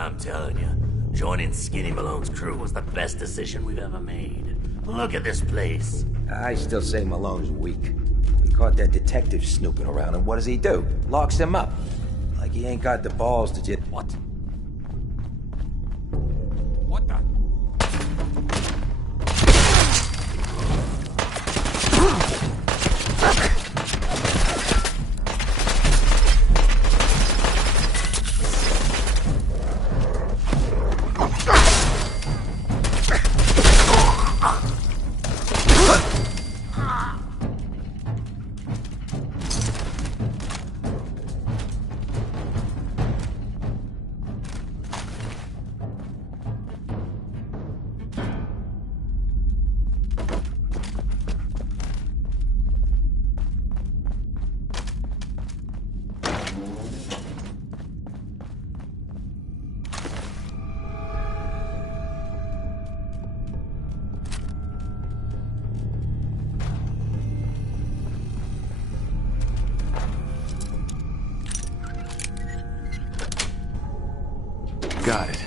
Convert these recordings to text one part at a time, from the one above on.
I'm telling you, joining Skinny Malone's crew was the best decision we've ever made. Look at this place. I still say Malone's weak. We caught that detective snooping around, and what does he do? Locks him up. Like he ain't got the balls to just... What? What the? Got it.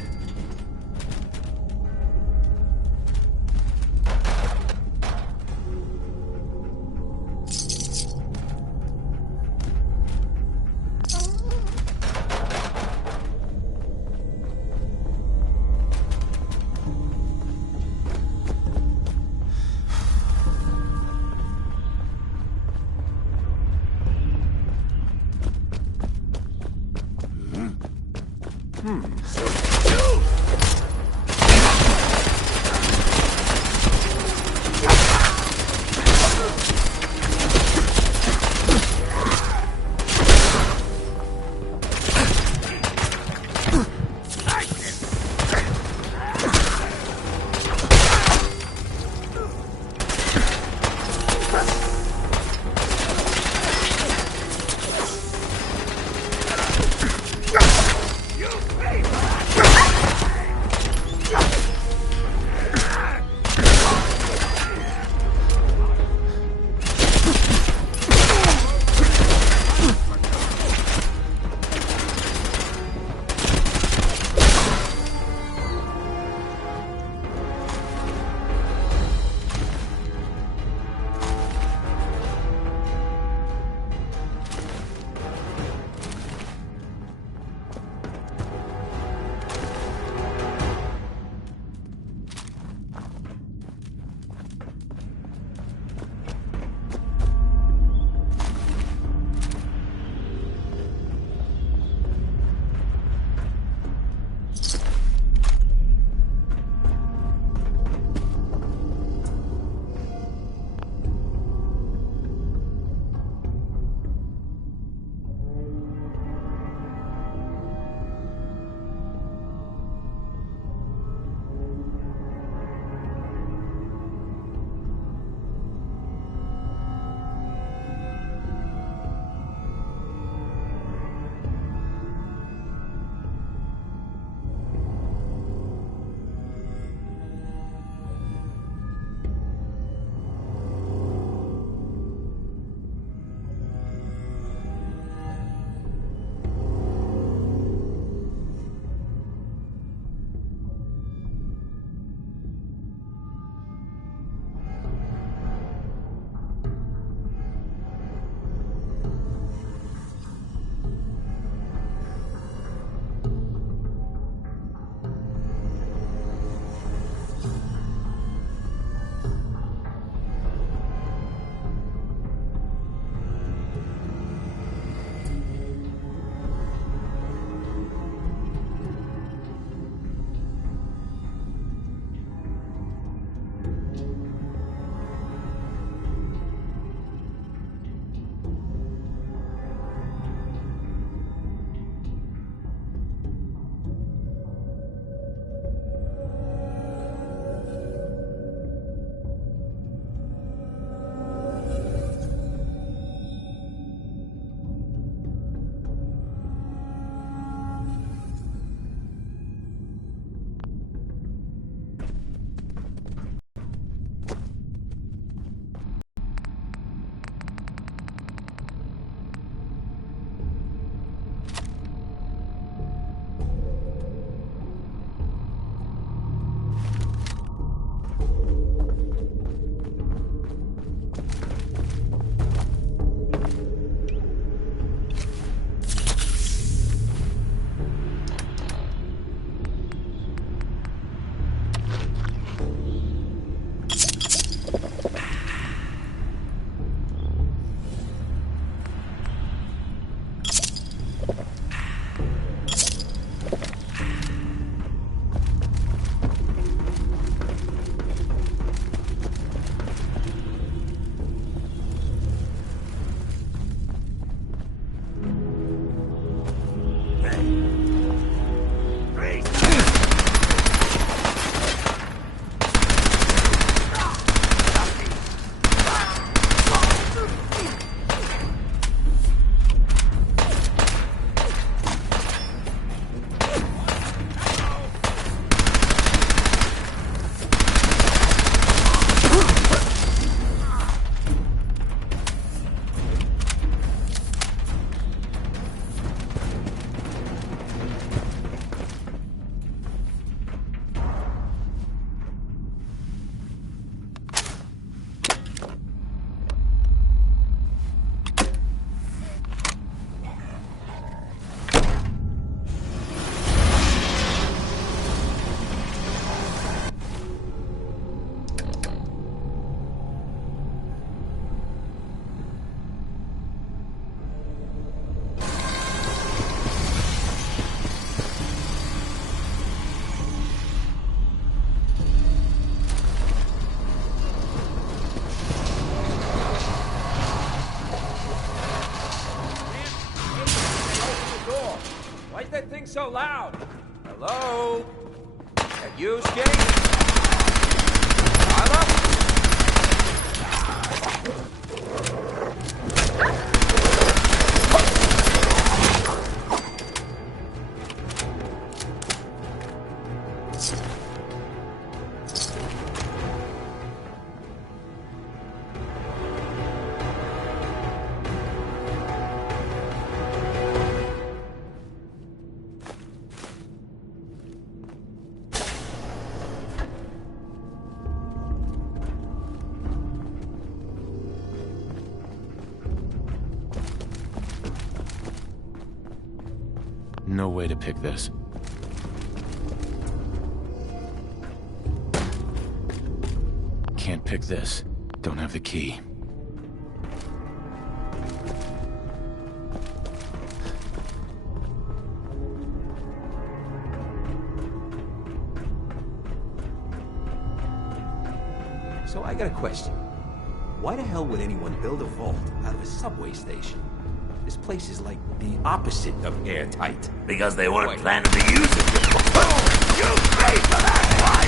that thing so loud? Hello? That you, Skinny? Hello? No way to pick this. Can't pick this. Don't have the key. So I got a question. Why the hell would anyone build a vault out of a subway station? This place is like the opposite of airtight. Because they weren't planning to use it before. You paid for that one!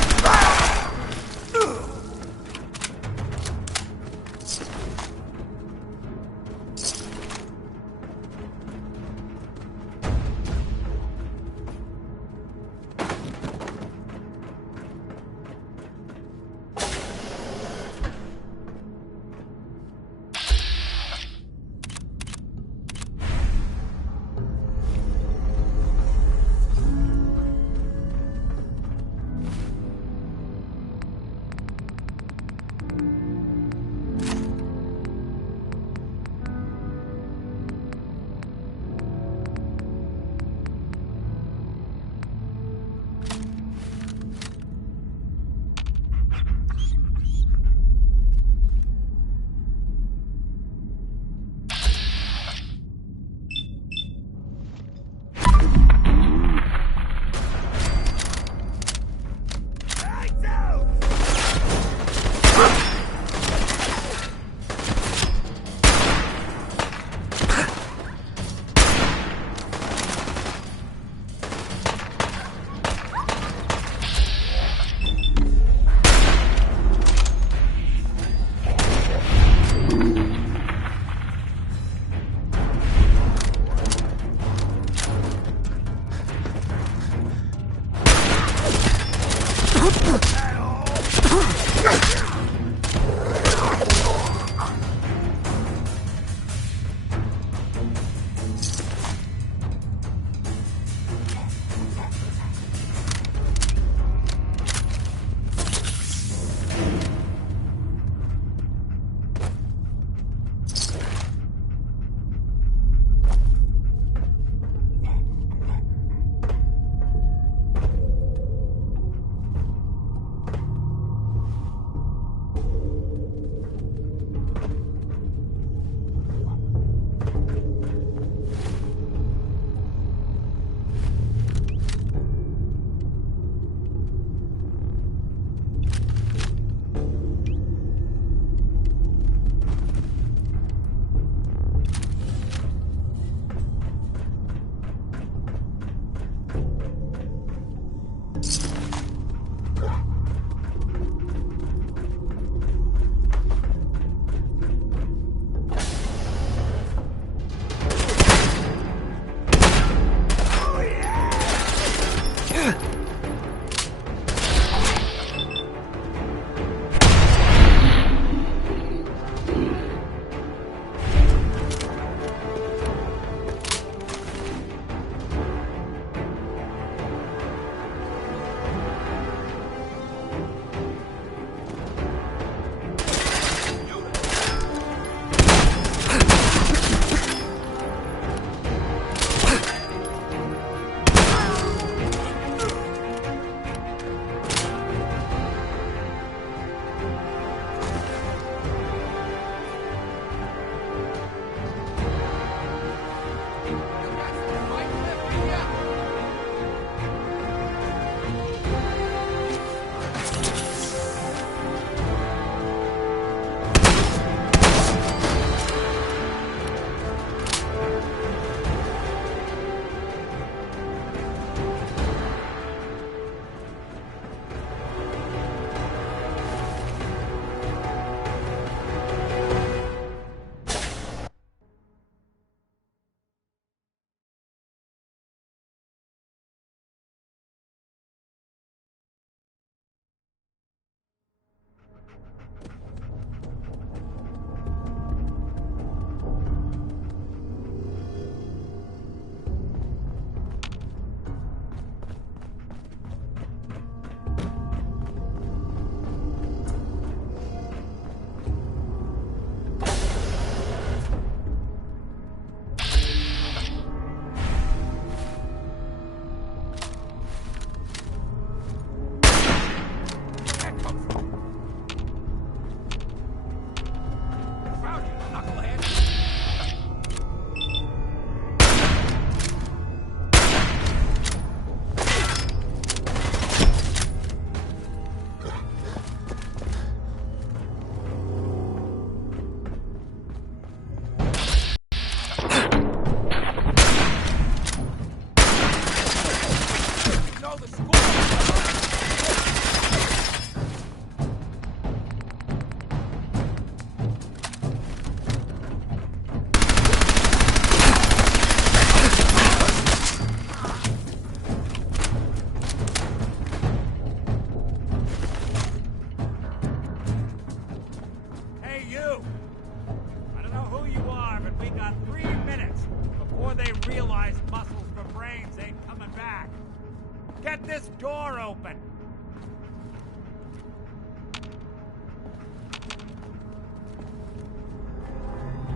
this door open!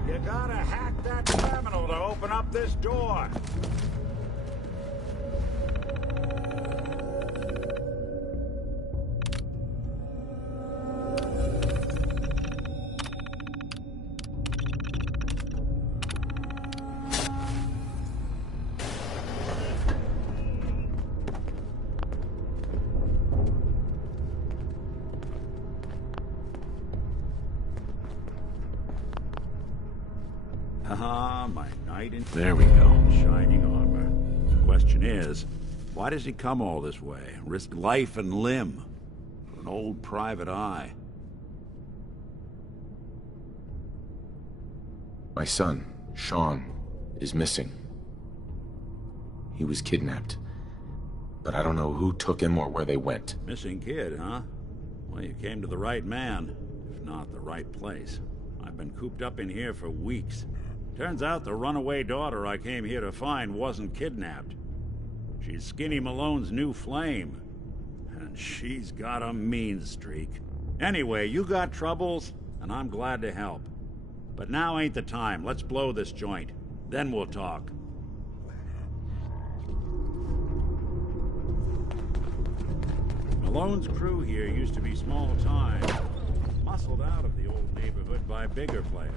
You gotta hack that terminal to open up this door. My knight in There we go. shining armor. The question is, why does he come all this way? Risk life and limb for an old private eye. My son, Sean, is missing. He was kidnapped. But I don't know who took him or where they went. Missing kid, huh? Well, you came to the right man, if not the right place. I've been cooped up in here for weeks. Turns out the runaway daughter I came here to find wasn't kidnapped. She's Skinny Malone's new flame. And she's got a mean streak. Anyway, you got troubles, and I'm glad to help. But now ain't the time. Let's blow this joint. Then we'll talk. Malone's crew here used to be small time. Muscled out of the old neighborhood by bigger players.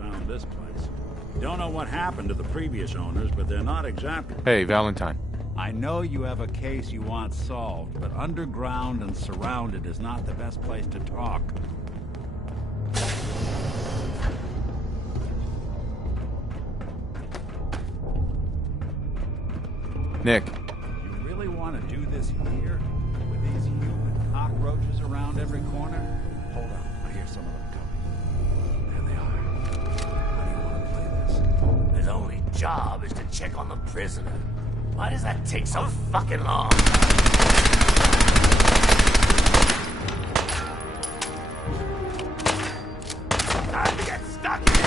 Found this place. Don't know what happened to the previous owners, but they're not exactly... Hey, Valentine. I know you have a case you want solved, but underground and surrounded is not the best place to talk. Nick. You really want to do this here? With these human cockroaches around every corner? Hold on, I hear some of them coming. There they are. How do you want to play this? His only job is to check on the prisoner. Why does that take so fucking long? Time to get stuck in it!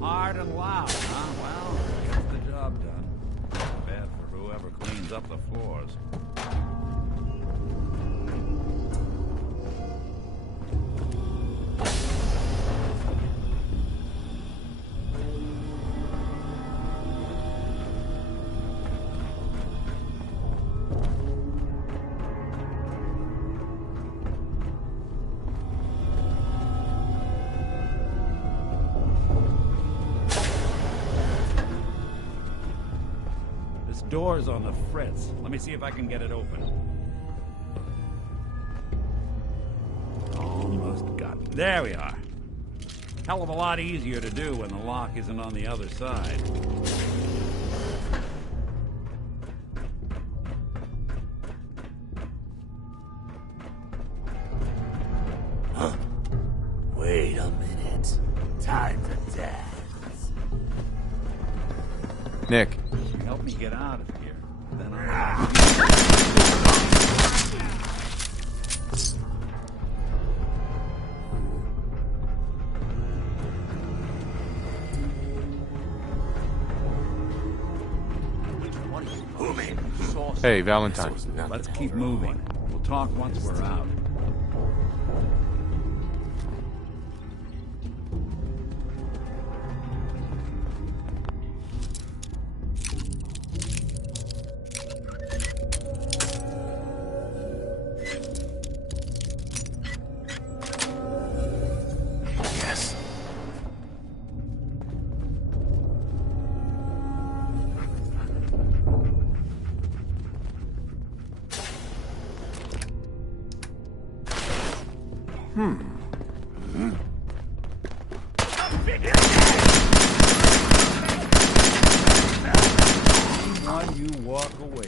Hard and loud, huh? Well, gets the job done. Bad for whoever cleans up the floors. Door's on the fritz. Let me see if I can get it open. Almost got it. There we are. Hell of a lot easier to do when the lock isn't on the other side. Huh? Wait a minute. Time to dance. Nick. Help me get out of here. Then Hey, Valentine. let's keep moving. We'll talk once we're out. Why you walk away?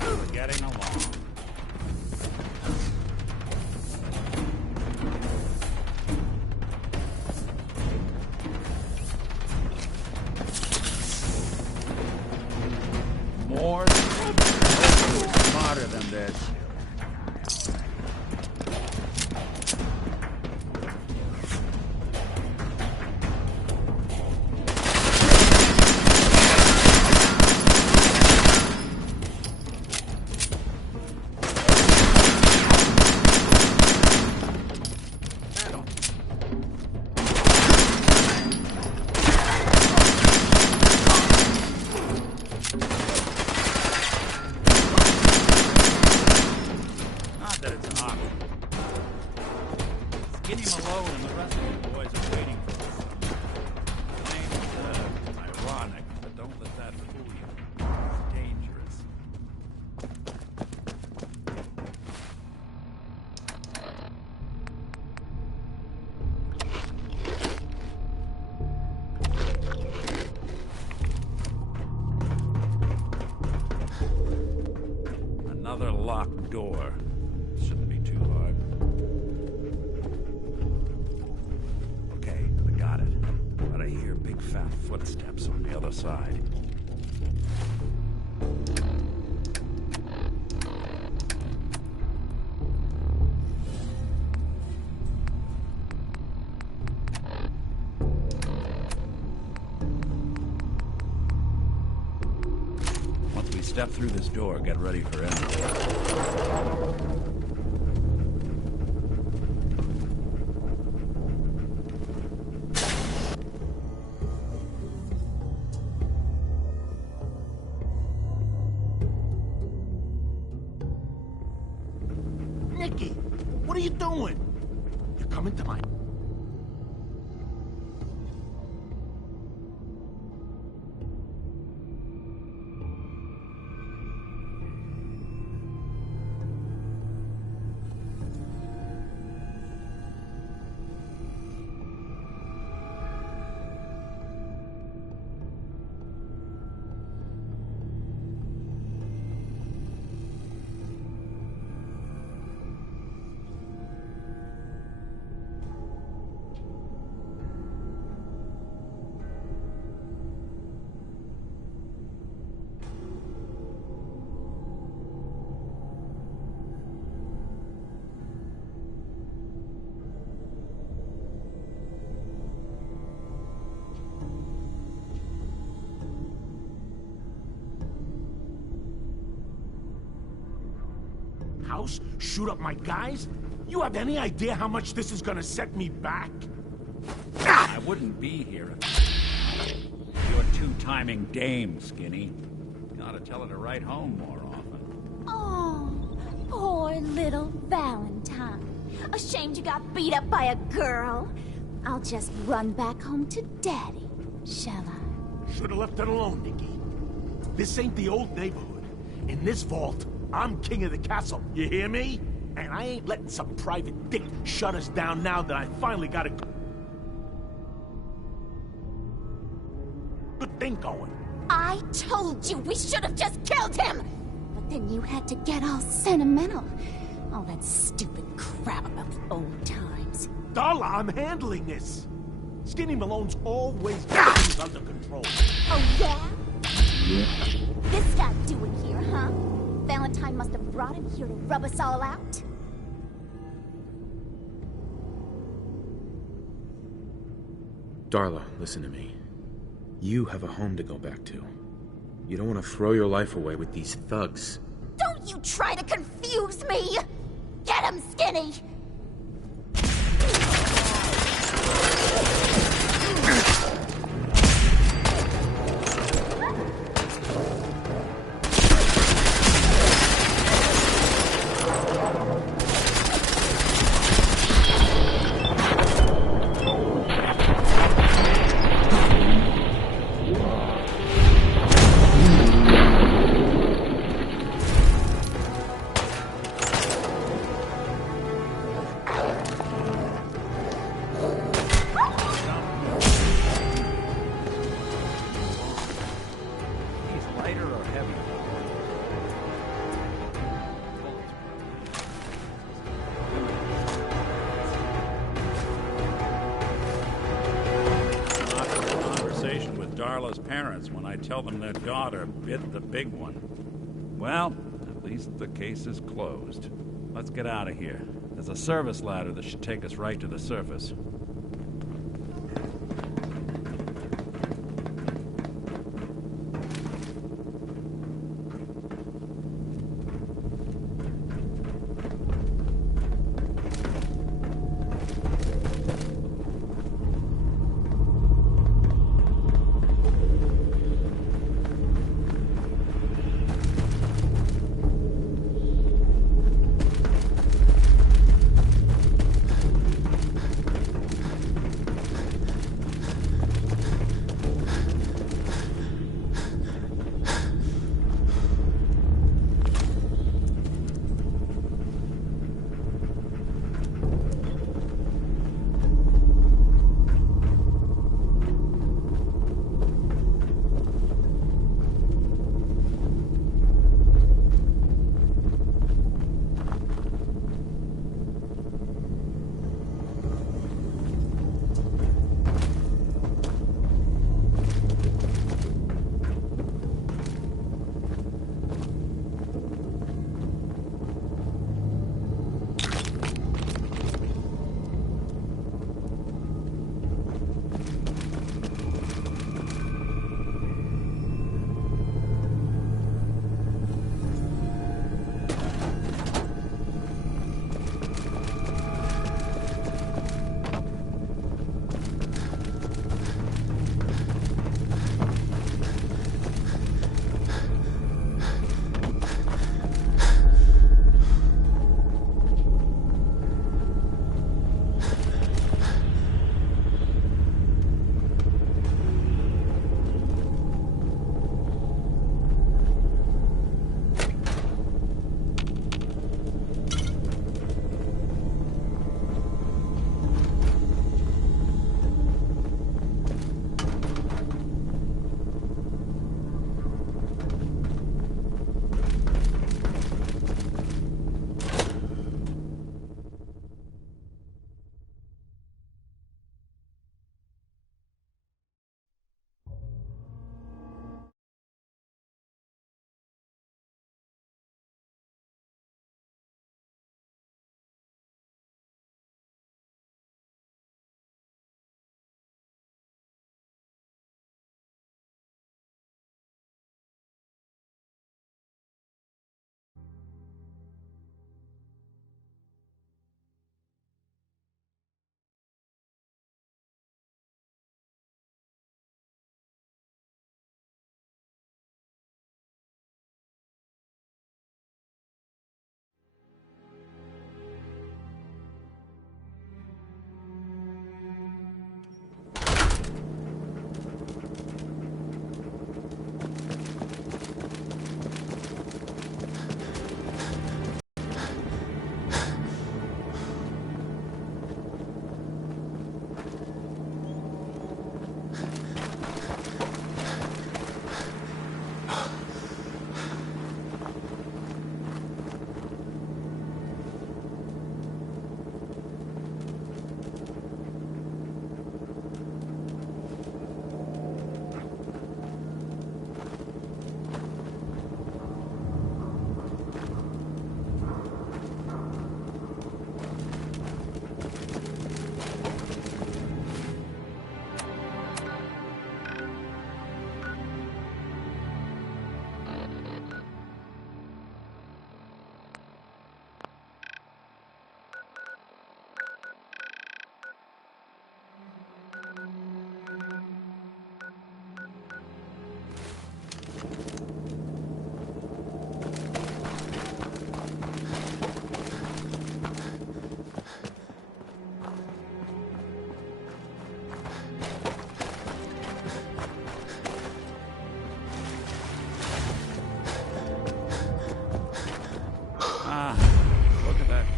We're getting along. More smarter than this. Skinny Malone and the rest of you boys are waiting for us. It's ironic, but don't let that fool you. It's dangerous. Another locked door. Shouldn't be too hard. Okay, I got it. But I hear big fat footsteps on the other side. Once we step through this door, get ready for anything. Nicky, what are you doing? You're coming to my... House? Shoot up my guys? You have any idea how much this is gonna set me back? I wouldn't be here if you're two-timing dame, Skinny. Gotta tell her to write home more often. Oh, poor little Valentine. Ashamed you got beat up by a girl. I'll just run back home to Daddy, shall I? Should've left it alone, Nicky. This ain't the old neighborhood. In this vault, I'm king of the castle. You hear me? And I ain't letting some private dick shut us down now that I finally got a good thing going. I told you we should have just killed him! But then you had to get all sentimental. All that stupid crap about the old times. Darla, I'm handling this. Skinny Malone's always got things under control. Oh, yeah? This guy doing here, huh? Valentine must have brought him here to rub us all out. Darla, listen to me. You have a home to go back to. You don't want to throw your life away with these thugs. Don't you try to confuse me! Get him, Skinny! Darla's parents when I tell them their daughter bit the big one. Well, at least the case is closed. Let's get out of here. There's a service ladder that should take us right to the surface.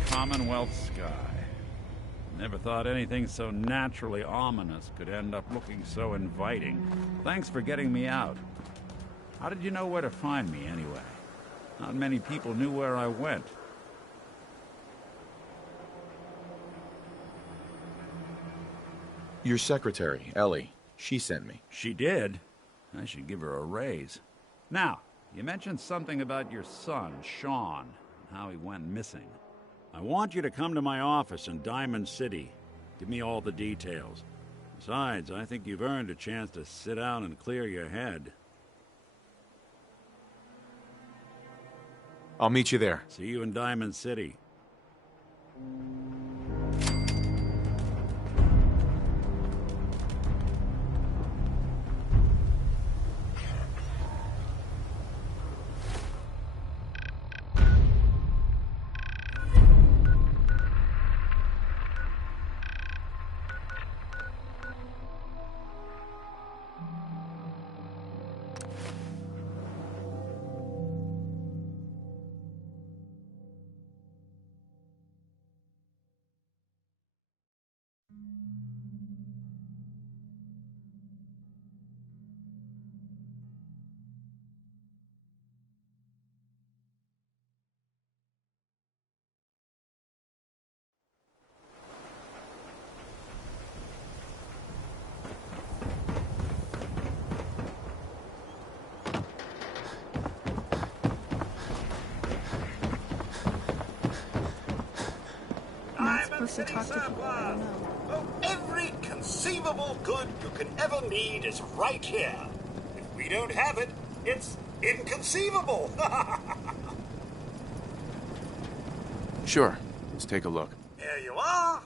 Commonwealth sky. Never thought anything so naturally ominous could end up looking so inviting. Thanks for getting me out. How did you know where to find me, anyway? Not many people knew where I went. Your secretary, Ellie, she sent me. She did? I should give her a raise. Now, you mentioned something about your son, Sean, and how he went missing. I want you to come to my office in Diamond City. Give me all the details. Besides, I think you've earned a chance to sit down and clear your head. I'll meet you there. See you in Diamond City. Supposed to talk to people I don't know. Well, every conceivable good you can ever need is right here. If we don't have it, it's inconceivable. Sure. Let's take a look. Here you are.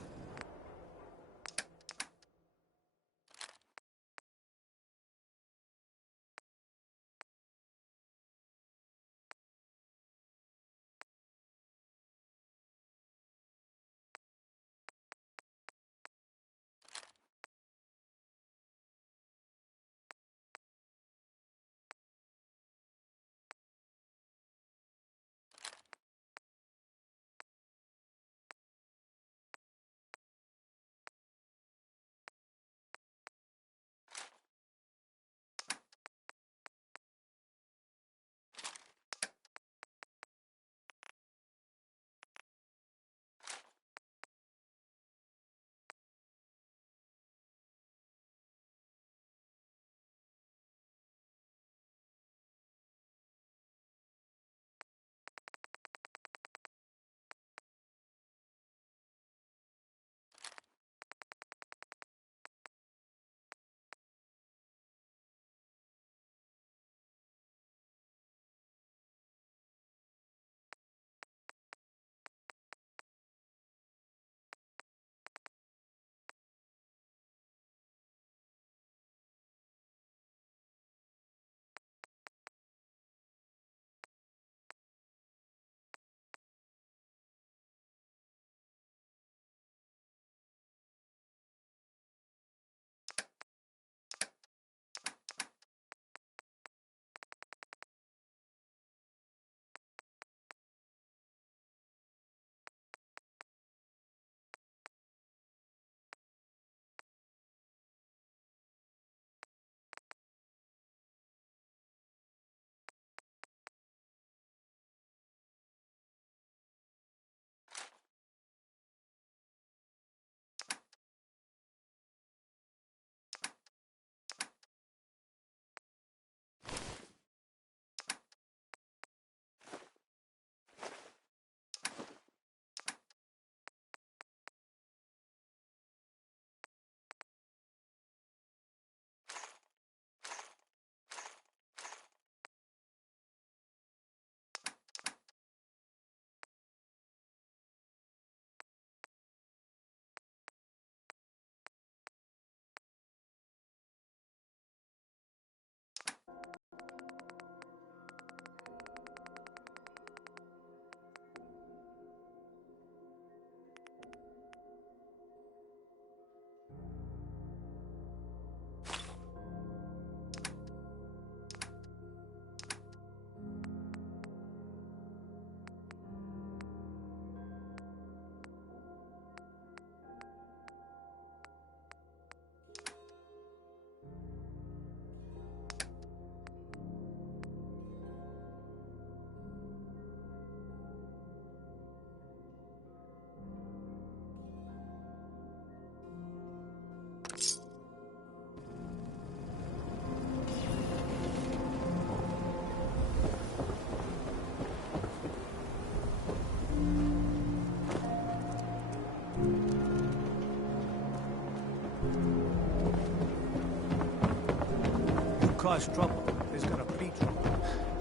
cause trouble. There's gonna be trouble.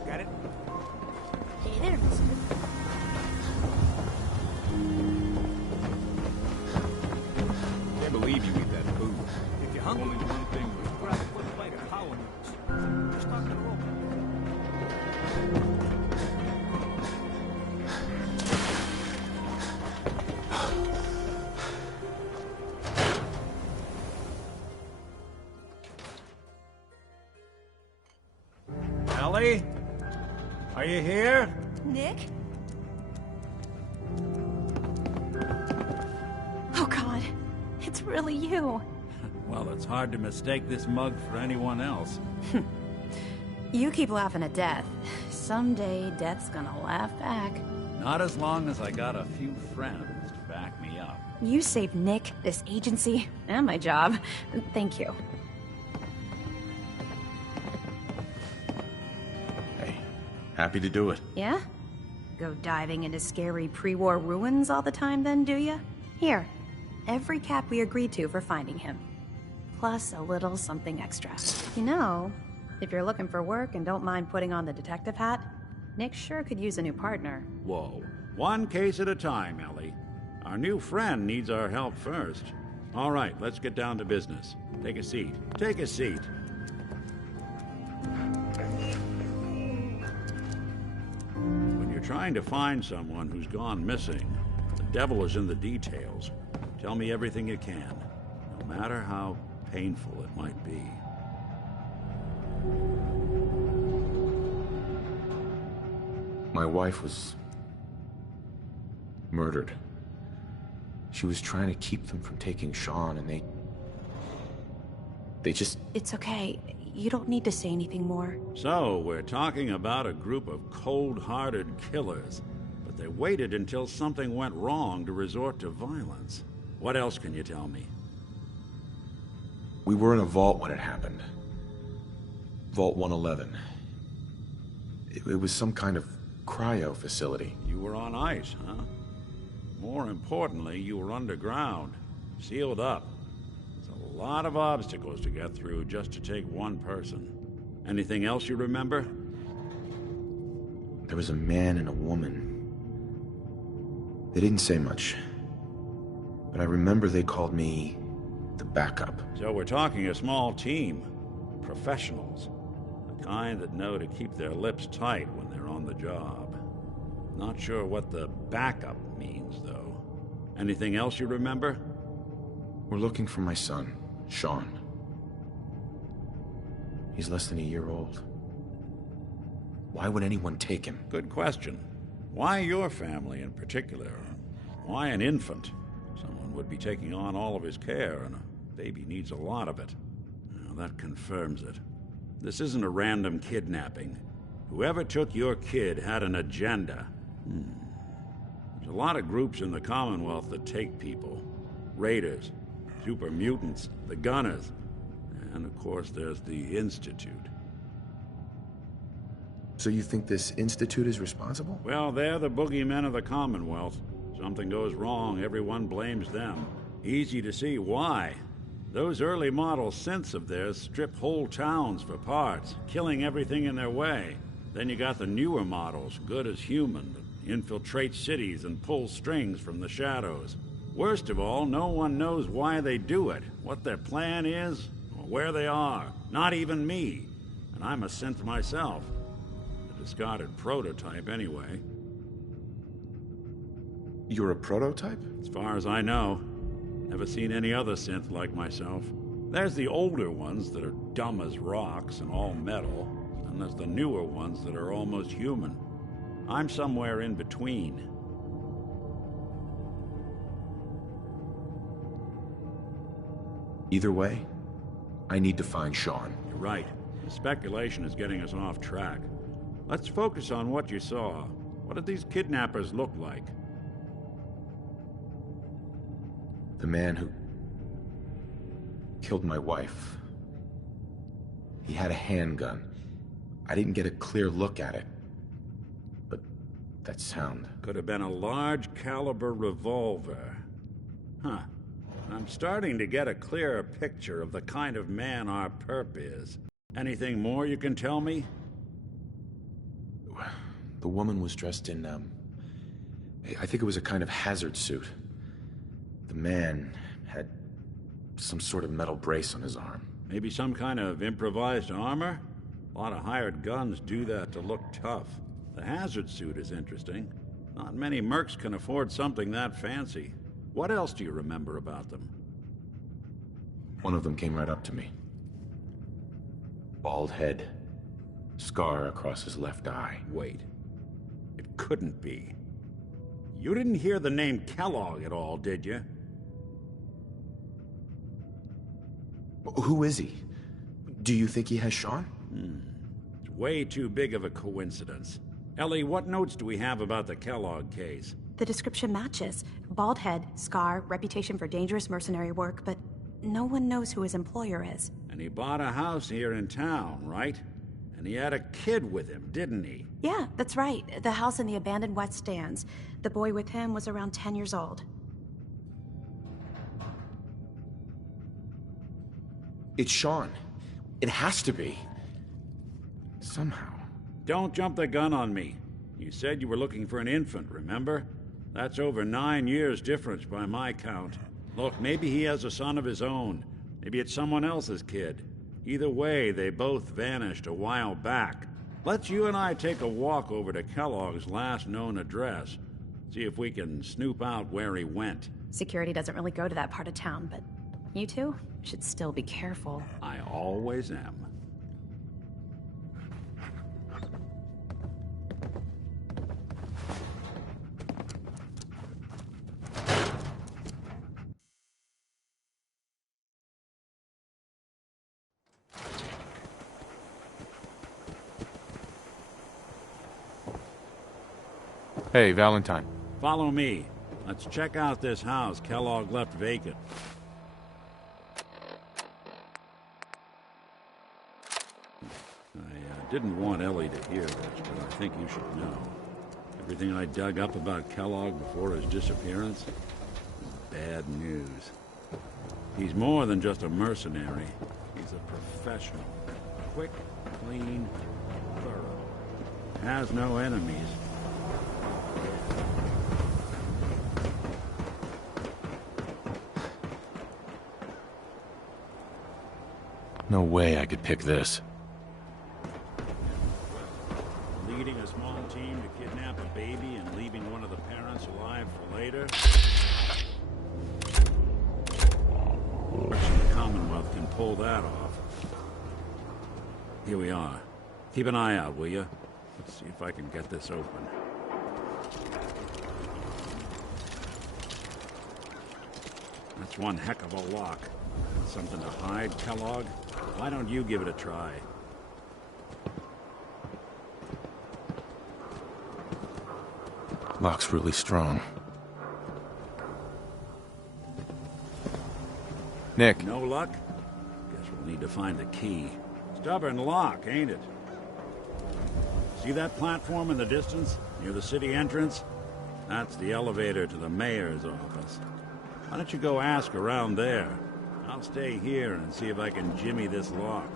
Got it? Hey there, mister. Can't believe you eat that food. If you're hungry, Only one thing. grab a quick bite of power noodles. Just start the roll. Ellie? Are you here? Nick? Oh God, it's really you. Well, it's hard to mistake this mug for anyone else. You keep laughing at death. Someday, death's gonna laugh back. Not as long as I got a few friends to back me up. You saved Nick, this agency, and my job. Thank you. Hey, happy to do it. Yeah? Go diving into scary pre-war ruins all the time then, do ya? Here, every cap we agreed to for finding him. Plus a little something extra. You know, if you're looking for work and don't mind putting on the detective hat, Nick sure could use a new partner. Whoa. One case at a time, Ellie. Our new friend needs our help first. All right, let's get down to business. Take a seat. Take a seat. When you're trying to find someone who's gone missing, the devil is in the details. Tell me everything you can, no matter how painful it might be. My wife was murdered. She was trying to keep them from taking Sean, and they just... It's okay. You don't need to say anything more. So, we're talking about a group of cold-hearted killers, but they waited until something went wrong to resort to violence. What else can you tell me? We were in a vault when it happened. Vault 111. It was some kind of cryo facility. You were on ice, huh? More importantly, you were underground, sealed up. There's a lot of obstacles to get through just to take one person. Anything else you remember? There was a man and a woman. They didn't say much, but I remember they called me the backup. So we're talking a small team. Professionals. The kind that know to keep their lips tight when they're on the job. Not sure what the backup means, though. Anything else you remember? We're looking for my son, Sean. He's less than a year old. Why would anyone take him? Good question. Why your family in particular? Why an infant? Someone would be taking on all of his care, and a baby needs a lot of it. Now, that confirms it. This isn't a random kidnapping. Whoever took your kid had an agenda. There's a lot of groups in the Commonwealth that take people. Raiders, super mutants, the Gunners, and of course there's the Institute. So you think this Institute is responsible? Well, they're the boogeymen of the Commonwealth. Something goes wrong, everyone blames them. Easy to see why. Those early model synths of theirs strip whole towns for parts, killing everything in their way. Then you got the newer models, good as human, that infiltrate cities and pull strings from the shadows. Worst of all, no one knows why they do it, what their plan is, or where they are. Not even me. And I'm a synth myself. A discarded prototype, anyway. You're a prototype? As far as I know. Never seen any other synth like myself. There's the older ones that are dumb as rocks and all metal, and there's the newer ones that are almost human. I'm somewhere in between. Either way, I need to find Sean. You're right. The speculation is getting us off track. Let's focus on what you saw. What did these kidnappers look like? The man who killed my wife. He had a handgun. I didn't get a clear look at it. But that sound... Could have been a large caliber revolver. Huh. I'm starting to get a clearer picture of the kind of man our perp is. Anything more you can tell me? The woman was dressed in, I think it was a kind of hazard suit. The man had some sort of metal brace on his arm. Maybe some kind of improvised armor? A lot of hired guns do that to look tough. The hazard suit is interesting. Not many mercs can afford something that fancy. What else do you remember about them? One of them came right up to me. Bald head. Scar across his left eye. Wait. It couldn't be. You didn't hear the name Kellogg at all, did you? Who is he? Do you think he has Sean? It's way too big of a coincidence. Ellie, what notes do we have about the Kellogg case? The description matches. Bald head, scar, reputation for dangerous mercenary work, but no one knows who his employer is. And he bought a house here in town, right? And he had a kid with him, didn't he? Yeah, that's right. The house in the abandoned West Stands. The boy with him was around 10 years old. It's Sean. It has to be. Somehow. Don't jump the gun on me. You said you were looking for an infant, remember? That's over 9 years difference by my count. Look, maybe he has a son of his own. Maybe it's someone else's kid. Either way, they both vanished a while back. Let's you and I take a walk over to Kellogg's last known address. See if we can snoop out where he went. Security doesn't really go to that part of town, but you two should still be careful. I always am. Hey, Valentine. Follow me. Let's check out this house Kellogg left vacant. I didn't want Ellie to hear this, but I think you should know. Everything I dug up about Kellogg before his disappearance is bad news. He's more than just a mercenary. He's a professional. Quick, clean, thorough. Has no enemies. No way I could pick this. Leading a small team to kidnap a baby and leaving one of the parents alive for later? The Commonwealth can pull that off. Here we are. Keep an eye out, will you? Let's see if I can get this open. That's one heck of a lock. Something to hide, Kellogg? Why don't you give it a try? Lock's really strong. Nick. No luck? Guess we'll need to find the key. Stubborn lock, ain't it? See that platform in the distance, near the city entrance? That's the elevator to the mayor's office. Why don't you go ask around there? I'll stay here and see if I can jimmy this lock.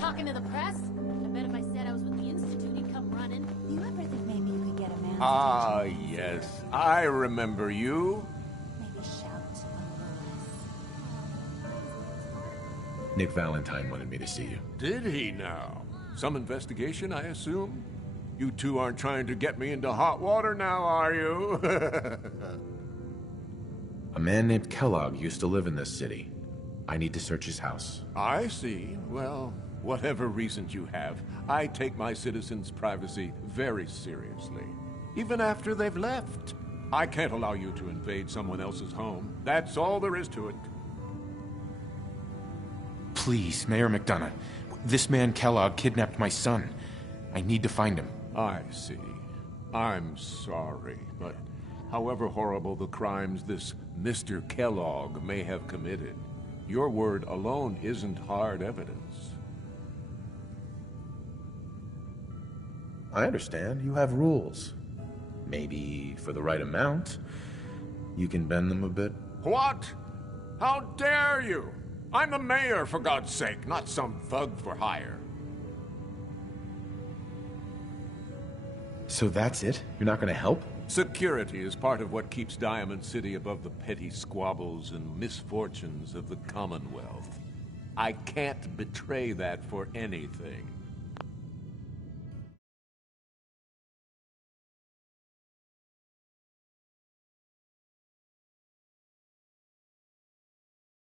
Talking to the press? I bet if I said I was with the Institute, he'd come running. Do you ever think maybe you could get a man? Ah, yes. I remember you. Maybe shout Nick Valentine wanted me to see you. Did he now? Some investigation, I assume? You two aren't trying to get me into hot water now, are you? A man named Kellogg used to live in this city. I need to search his house. I see. Well, whatever reasons you have, I take my citizens' privacy very seriously. Even after they've left. I can't allow you to invade someone else's home. That's all there is to it. Please, Mayor McDonough. This man Kellogg kidnapped my son. I need to find him. I see. I'm sorry, but however horrible the crimes this Mr. Kellogg may have committed, your word alone isn't hard evidence. I understand. You have rules. Maybe for the right amount, you can bend them a bit. What? How dare you? I'm the mayor, for God's sake, not some thug for hire. So that's it? You're not gonna help? Security is part of what keeps Diamond City above the petty squabbles and misfortunes of the Commonwealth. I can't betray that for anything.